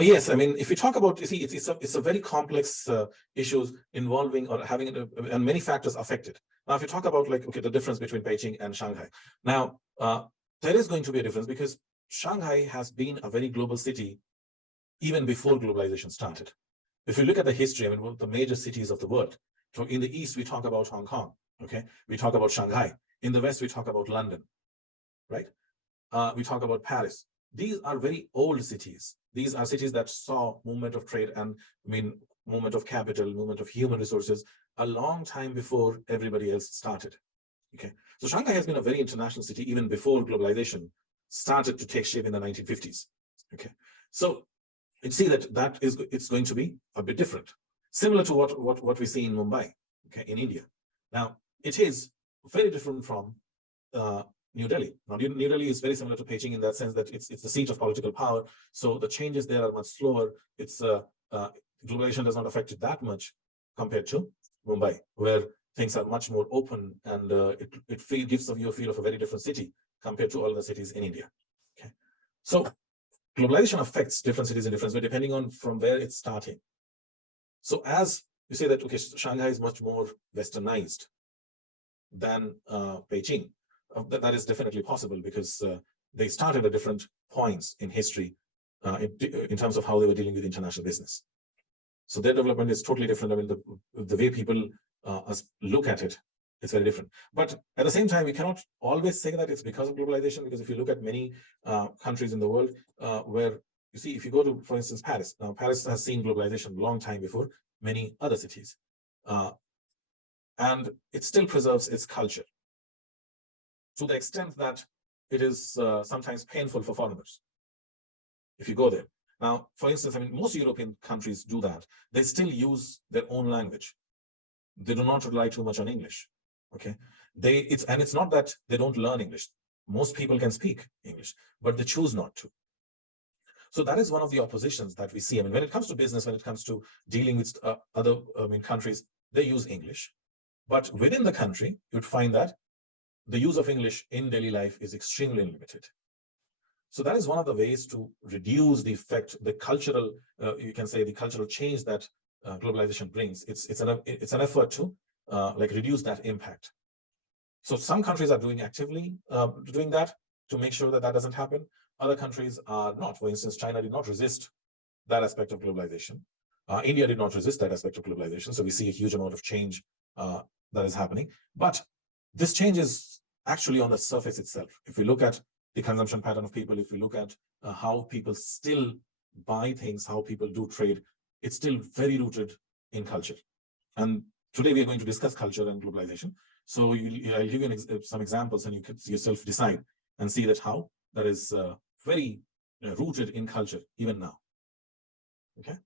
Yes, I mean, if you talk about, you see, it's a very complex issues involving or having and many factors affect it. Now, if you talk about like, okay, the difference between Beijing and Shanghai, now there is going to be a difference because Shanghai has been a very global city even before globalization started. If you look at the history, I mean, one of the major cities of the world. So in the East, we talk about Hong Kong, okay? We talk about Shanghai. In the West, we talk about London, right? We talk about Paris. These are very old cities. These are cities that saw movement of trade and, I mean, movement of capital, movement of human resources a long time before everybody else started, okay? So Shanghai has been a very international city even before globalization started to take shape in the 1950s, okay? So you see that it's going to be a bit different, similar to what we see in Mumbai, okay, in India. Now, it is very different from New Delhi. Now, New Delhi is very similar to Beijing in that sense that it's the seat of political power. So the changes there are much slower. It's globalization does not affect it that much compared to Mumbai, where things are much more open and it gives you a feel of a very different city compared to all the cities in India. Okay, so globalization affects different cities in different ways depending on from where it's starting. So as you say that, okay, Shanghai is much more westernized than Beijing. That is definitely possible because they started at different points in history in terms of how they were dealing with international business. So their development is totally different. I mean, the way people look at it is very different. But at the same time, we cannot always say that it's because of globalization, because if you look at many countries in the world where you see, if you go to, for instance, Paris. Now, Paris has seen globalization a long time before many other cities. And it still preserves its culture to the extent that it is sometimes painful for foreigners if you go there. Now, for instance, I mean, most European countries do that. They still use their own language. They do not rely too much on English. Okay, it's not that they don't learn English. Most people can speak English, but they choose not to. So that is one of the oppositions that we see. I mean, when it comes to business, when it comes to dealing with other countries, they use English. But within the country, you'd find that the use of English in daily life is extremely limited. So that is one of the ways to reduce the effect, the cultural, you can say the cultural change that globalization brings. It's an effort to like reduce that impact. So some countries are doing actively doing that to make sure that that doesn't happen. Other countries are not. For instance, China did not resist that aspect of globalization. India did not resist that aspect of globalization. So we see a huge amount of change that is happening. But this change is actually on the surface itself. If we look at the consumption pattern of people, if we look at how people still buy things, how people do trade, it's still very rooted in culture. And today we are going to discuss culture and globalization. So I'll give you some examples and you can yourself decide and see that how that is very rooted in culture even now. Okay.